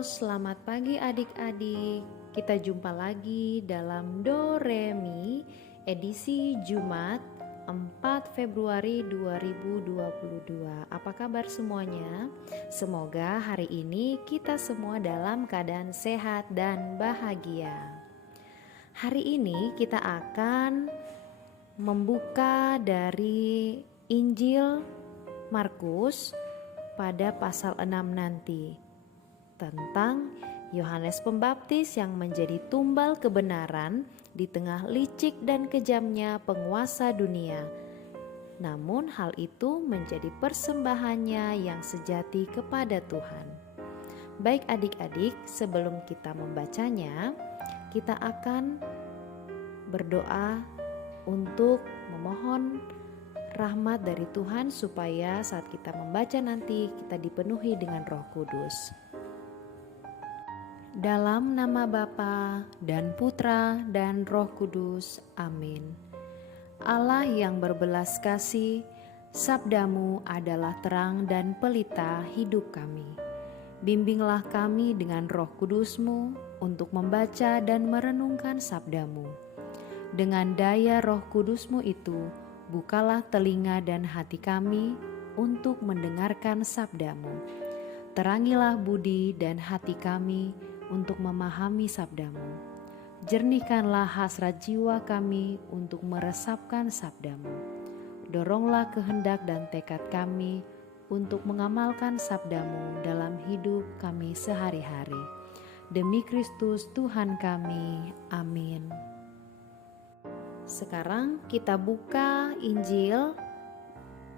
Selamat pagi adik-adik. Kita jumpa lagi dalam Do Re Mi edisi Jumat 4 Februari 2022. Apa kabar semuanya? Semoga hari ini kita semua dalam keadaan sehat dan bahagia. Hari ini kita akan membuka dari Injil Markus pada pasal 6 nanti, tentang Yohanes Pembaptis yang menjadi tumbal kebenaran di tengah licik dan kejamnya penguasa dunia. Namun hal itu menjadi persembahannya yang sejati kepada Tuhan. Baik adik-adik, sebelum kita membacanya, kita akan berdoa untuk memohon rahmat dari Tuhan supaya saat kita membaca nanti kita dipenuhi dengan Roh Kudus. Dalam nama Bapa dan Putra dan Roh Kudus. Amin. Allah yang berbelas kasih, sabdamu adalah terang dan pelita hidup kami. Bimbinglah kami dengan Roh Kudusmu untuk membaca dan merenungkan sabdamu. Dengan daya Roh Kudusmu itu, bukalah telinga dan hati kami untuk mendengarkan sabdamu. Terangilah budi dan hati kami untuk memahami sabdamu. Jernihkanlah hasrat jiwa kami untuk meresapkan sabdamu. Doronglah kehendak dan tekad kami untuk mengamalkan sabdamu dalam hidup kami sehari-hari. Demi Kristus Tuhan kami. Amin. Sekarang kita buka Injil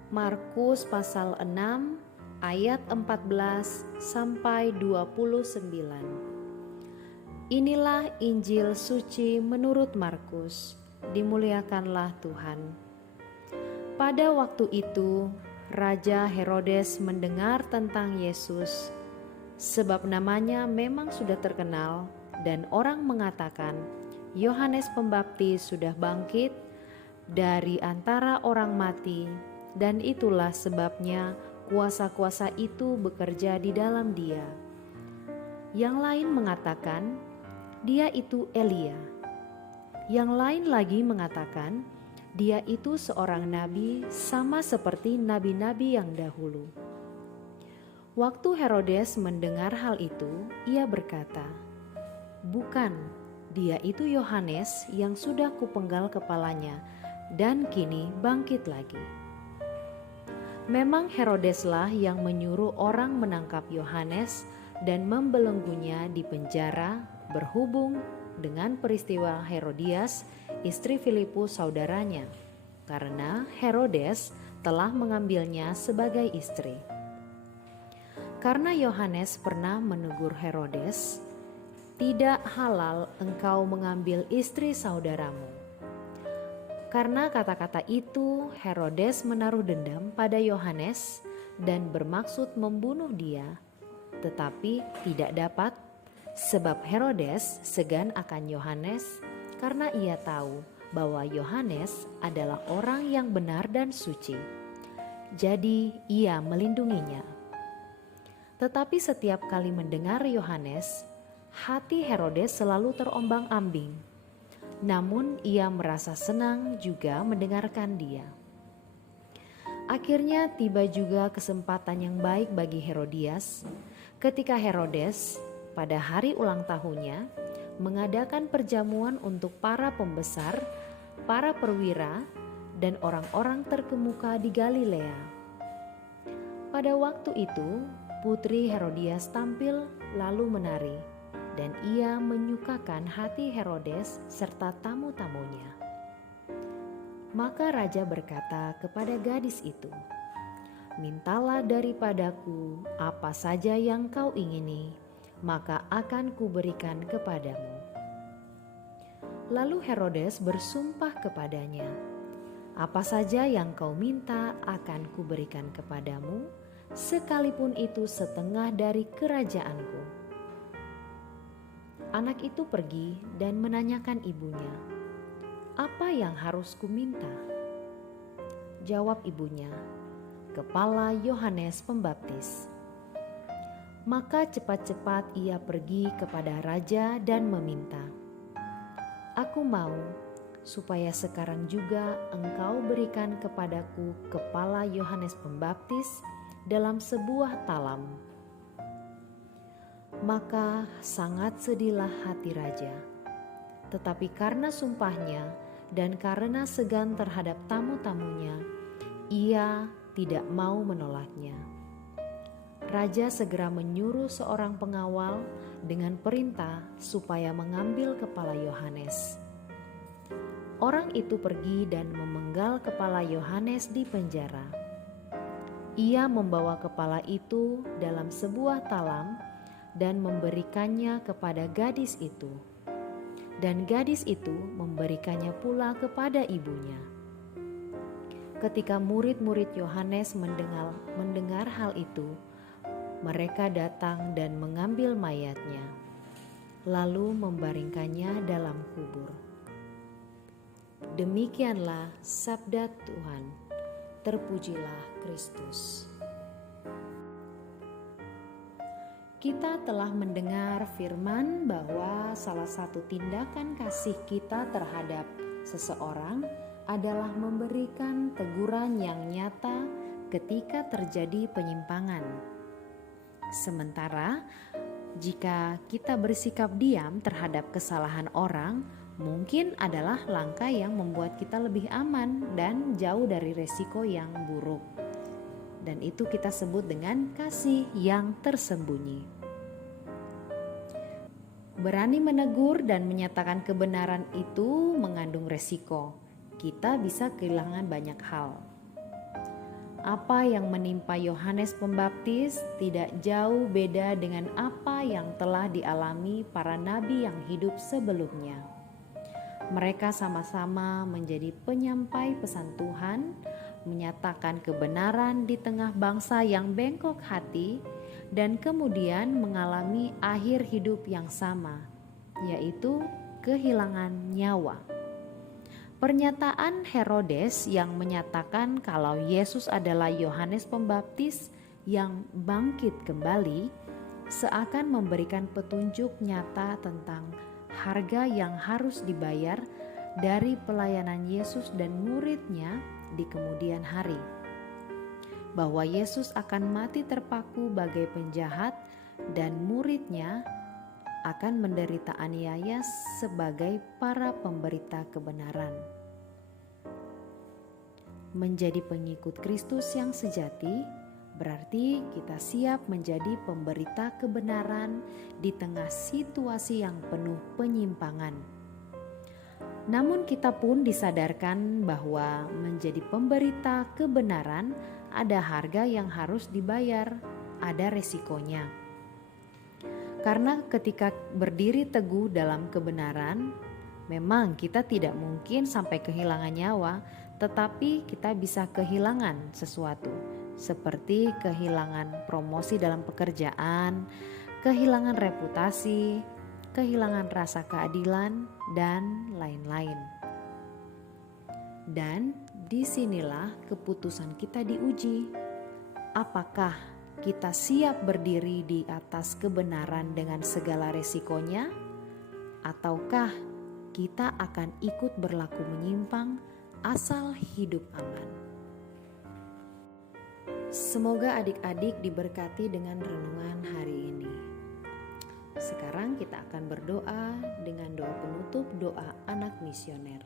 Markus pasal 6 ayat 14 sampai 29. Inilah Injil suci menurut Markus. Dimuliakanlah Tuhan. Pada waktu itu, Raja Herodes mendengar tentang Yesus, sebab namanya memang sudah terkenal, dan orang mengatakan, Yohanes Pembaptis sudah bangkit dari antara orang mati, dan itulah sebabnya kuasa-kuasa itu bekerja di dalam dia. Yang lain mengatakan, dia itu Elia. Yang lain lagi mengatakan, dia itu seorang nabi sama seperti nabi-nabi yang dahulu. Waktu Herodes mendengar hal itu, ia berkata, bukan, dia itu Yohanes yang sudah kupenggal kepalanya dan kini bangkit lagi. Memang Herodeslah yang menyuruh orang menangkap Yohanes dan membelenggunya di penjara berhubung dengan peristiwa Herodias, istri Filipus saudaranya, karena Herodes telah mengambilnya sebagai istri. Karena Yohanes pernah menegur Herodes, tidak halal engkau mengambil istri saudaramu. Karena kata-kata itu, Herodes menaruh dendam pada Yohanes dan bermaksud membunuh dia, tetapi tidak dapat, sebab Herodes segan akan Yohanes karena ia tahu bahwa Yohanes adalah orang yang benar dan suci. Jadi ia melindunginya. Tetapi setiap kali mendengar Yohanes, hati Herodes selalu terombang-ambing. Namun ia merasa senang juga mendengarkan dia. Akhirnya tiba juga kesempatan yang baik bagi Herodias ketika Herodes pada hari ulang tahunnya mengadakan perjamuan untuk para pembesar, para perwira, dan orang-orang terkemuka di Galilea. Pada waktu itu, putri Herodias tampil lalu menari, dan ia menyukakan hati Herodes serta tamu-tamunya. Maka raja berkata kepada gadis itu, mintalah daripadaku apa saja yang kau ingini, maka akan kuberikan kepadamu. Lalu Herodes bersumpah kepadanya, apa saja yang kau minta akan kuberikan kepadamu, sekalipun itu setengah dari kerajaanku. Anak itu pergi dan menanyakan ibunya, apa yang harus kuminta? Jawab ibunya, kepala Yohanes Pembaptis. Maka cepat-cepat ia pergi kepada raja dan meminta, "Aku mau supaya sekarang juga engkau berikan kepadaku kepala Yohanes Pembaptis dalam sebuah talam." Maka sangat sedihlah hati raja. Tetapi karena sumpahnya dan karena segan terhadap tamu-tamunya, ia tidak mau menolaknya. Raja segera menyuruh seorang pengawal dengan perintah supaya mengambil kepala Yohanes. Orang itu pergi dan memenggal kepala Yohanes di penjara. Ia membawa kepala itu dalam sebuah talam dan memberikannya kepada gadis itu. Dan gadis itu memberikannya pula kepada ibunya. Ketika murid-murid Yohanes mendengar hal itu, mereka datang dan mengambil mayatnya, lalu membaringkannya dalam kubur. Demikianlah sabda Tuhan. Terpujilah Kristus. Kita telah mendengar firman bahwa salah satu tindakan kasih kita terhadap seseorang adalah memberikan teguran yang nyata ketika terjadi penyimpangan. Sementara jika kita bersikap diam terhadap kesalahan orang, mungkin adalah langkah yang membuat kita lebih aman dan jauh dari resiko yang buruk. Dan itu kita sebut dengan kasih yang tersembunyi. Berani menegur dan menyatakan kebenaran itu mengandung resiko. Kita bisa kehilangan banyak hal. Apa yang menimpa Yohanes Pembaptis tidak jauh beda dengan apa yang telah dialami para nabi yang hidup sebelumnya. Mereka sama-sama menjadi penyampai pesan Tuhan, menyatakan kebenaran di tengah bangsa yang bengkok hati, dan kemudian mengalami akhir hidup yang sama, yaitu kehilangan nyawa. Pernyataan Herodes yang menyatakan kalau Yesus adalah Yohanes Pembaptis yang bangkit kembali seakan memberikan petunjuk nyata tentang harga yang harus dibayar dari pelayanan Yesus dan muridnya di kemudian hari. Bahwa Yesus akan mati terpaku bagai penjahat dan muridnya akan menderita aniaya sebagai para pemberita kebenaran. Menjadi pengikut Kristus yang sejati berarti kita siap menjadi pemberita kebenaran di tengah situasi yang penuh penyimpangan. Namun kita pun disadarkan bahwa menjadi pemberita kebenaran ada harga yang harus dibayar, ada resikonya. Karena ketika berdiri teguh dalam kebenaran, memang kita tidak mungkin sampai kehilangan nyawa, tetapi kita bisa kehilangan sesuatu, seperti kehilangan promosi dalam pekerjaan, kehilangan reputasi, kehilangan rasa keadilan, dan lain-lain. Dan disinilah keputusan kita diuji. Apakah kita siap berdiri di atas kebenaran dengan segala resikonya, ataukah kita akan ikut berlaku menyimpang asal hidup aman? Semoga adik-adik diberkati dengan renungan hari ini. Sekarang kita akan berdoa dengan doa penutup, doa anak misioner.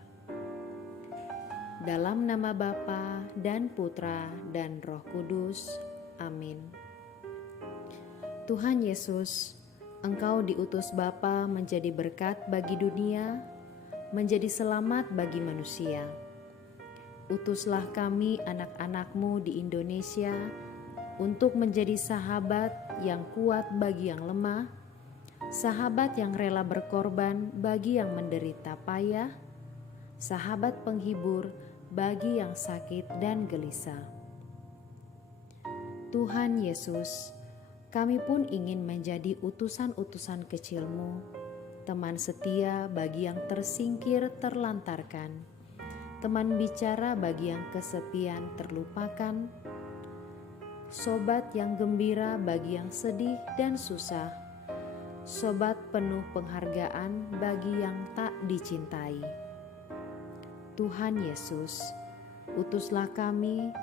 Dalam nama Bapa dan Putra dan Roh Kudus. Amin. Tuhan Yesus, Engkau diutus Bapa menjadi berkat bagi dunia, menjadi selamat bagi manusia. Utuslah kami anak-anak-Mu di Indonesia untuk menjadi sahabat yang kuat bagi yang lemah, sahabat yang rela berkorban bagi yang menderita payah, sahabat penghibur bagi yang sakit dan gelisah. Tuhan Yesus, kami pun ingin menjadi utusan-utusan kecil-Mu, teman setia bagi yang tersingkir terlantarkan, teman bicara bagi yang kesepian terlupakan, sobat yang gembira bagi yang sedih dan susah, sobat penuh penghargaan bagi yang tak dicintai. Tuhan Yesus, utuslah kami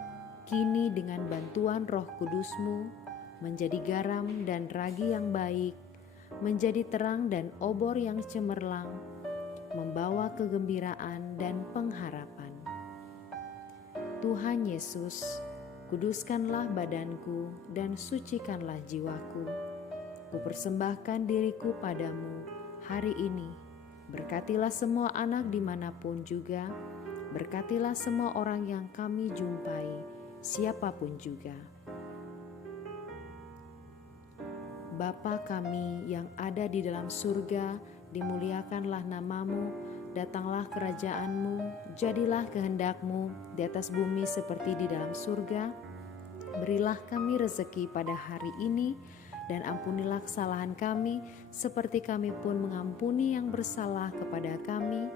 kini dengan bantuan Roh Kudus-Mu menjadi garam dan ragi yang baik, menjadi terang dan obor yang cemerlang, membawa kegembiraan dan pengharapan. Tuhan Yesus, kuduskanlah badanku dan sucikanlah jiwaku. Kupersembahkan diriku padamu hari ini. Berkatilah semua anak dimanapun juga. Berkatilah semua orang yang kami jumpai, siapapun juga. Bapa kami yang ada di dalam surga, dimuliakanlah namamu, datanglah kerajaan-Mu, jadilah kehendak-Mu di atas bumi seperti di dalam surga. Berilah kami rezeki pada hari ini, dan ampunilah kesalahan kami, seperti kami pun mengampuni yang bersalah kepada kami.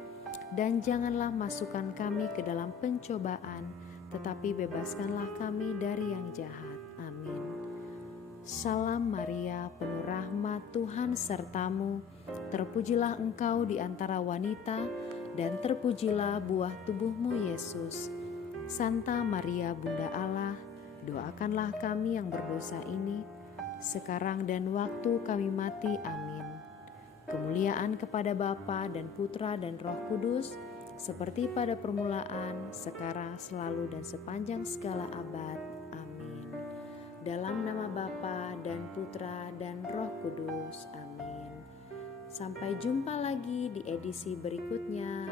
Dan janganlah masukkan kami ke dalam pencobaan, tetapi bebaskanlah kami dari yang jahat. Amin. Salam Maria, penuh rahmat, Tuhan sertamu. Terpujilah engkau di antara wanita, dan terpujilah buah tubuhmu Yesus. Santa Maria Bunda Allah, doakanlah kami yang berdosa ini, sekarang dan waktu kami mati. Amin. Kemuliaan kepada Bapa dan Putra dan Roh Kudus, seperti pada permulaan, sekarang, selalu, dan sepanjang segala abad. Amin. Dalam nama Bapa dan Putra dan Roh Kudus. Amin. Sampai jumpa lagi di edisi berikutnya.